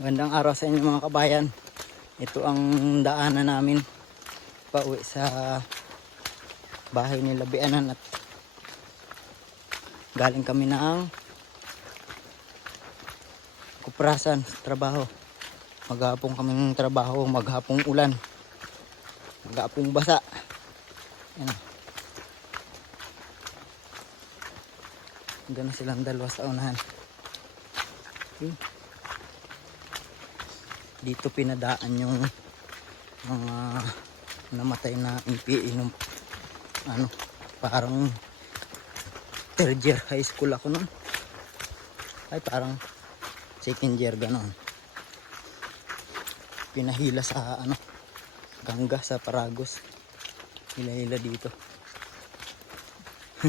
Magandang araw sa inyo mga kabayan. Ito ang daanan namin pauwi sa bahay nila Bianan at galing kami ng kuprasan sa trabaho. Maghapong kaming trabaho, maghapong ulan, maghapong basa. Yan. Na silang dalawa sa unahan. Okay dito pinadaan yung mga namatay na MPA nung ano parang third year high school ako nun. Ay parang second year ganon. Pinahila sa ano gangga sa Paragos. Hila-hila dito.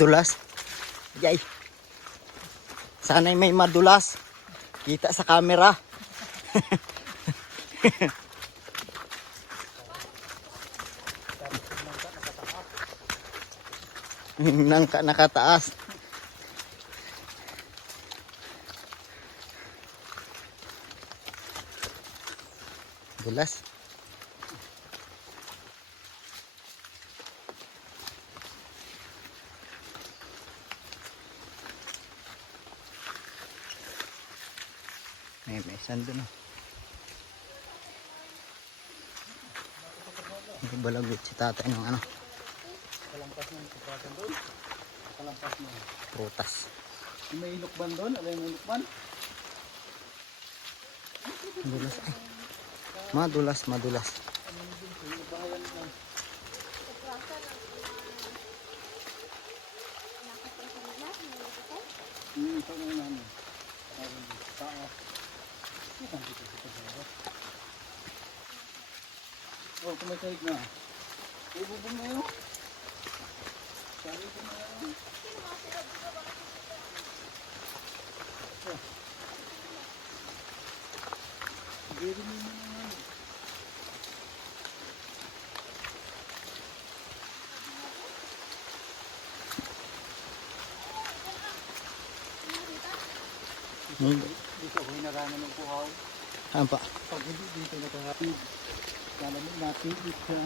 Dulas. Yay! Sana'y may madulas Kita sa camera. Nangka nakataas. Bulas. May may sando na. Balagwit si tatay ng ano. Kalampas ng kuprasan doon. Kalampas mo. Prutas. May lukban doon. Alam mo lukban? Madulas ay. Madulas, madulas. Yung ito na namin. Parang Oh, kumasahig na. Ay, bubong na yun. Sabi ko na yun. Hindi rin yun naman. Hmm. Dito ako hinaranan ng puhaw. Ano pa? Pag hindi dito nakahapid, malamig natin siya.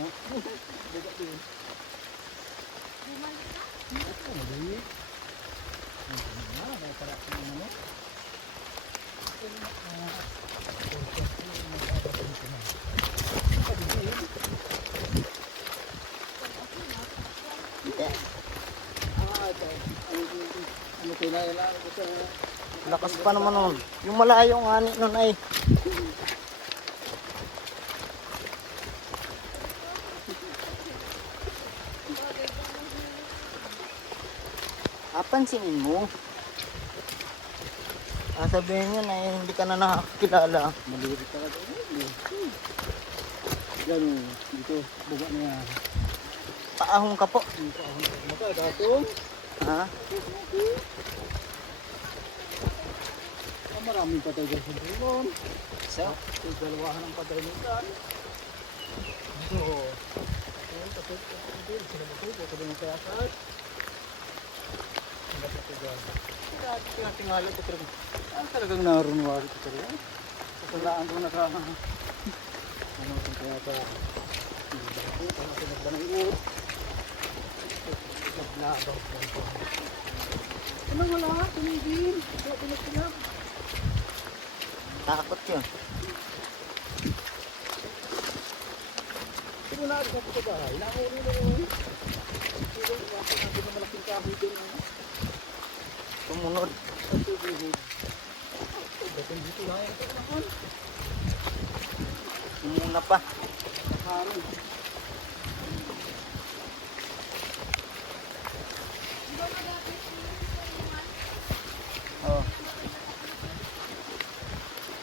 Ha? Dagat din. Ito, maliit. Ah, may para sa mga ano. Ah, ito. Ano ano kailangan ko sa Lakas pa naman nun. Yung malayo ang ani nun ay. Apansinin mo. Ah, sabihin yun ay hindi ka na nakakilala. Maliri talaga. Ganun, dito, buga na yan. Paahong ka po. Dito ako nagmata, dato. Ha? Maraming patay dyan sa bulon. So, Ito, dalawahan ang patay nito. So, ayun, patay ko din. Sila matubo, ko din ang kasat. Ang dapat ko dyan. Dati tinatingala ko talaga. Ah, talagang narunwari ko talaga. Kasalaan ko na ka. Ano kung kaya pa. Ano kung nagbanayot. Naglabaw ko ito. Ano wala? Tumigil. Ito, pinagpinag. takot yun. Wala rin ako sa bahay. Nakuri na yun. Pero iwasan natin na malaking kahoy din. Tumunod. Ang tubig. Dating dito lang yan. Tumuna pa. Haroy.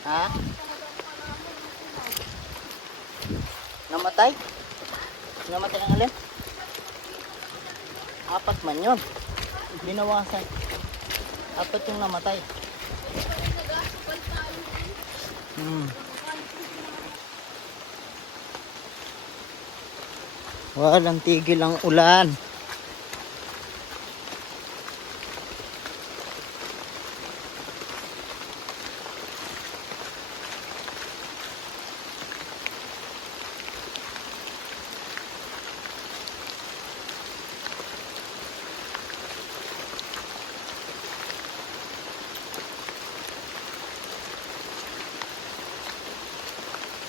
Ha? Namatay? Namatay ang alin? Apat man yun. Binawasan. Apat yung namatay. Hmm. Walang tigil ang ulan.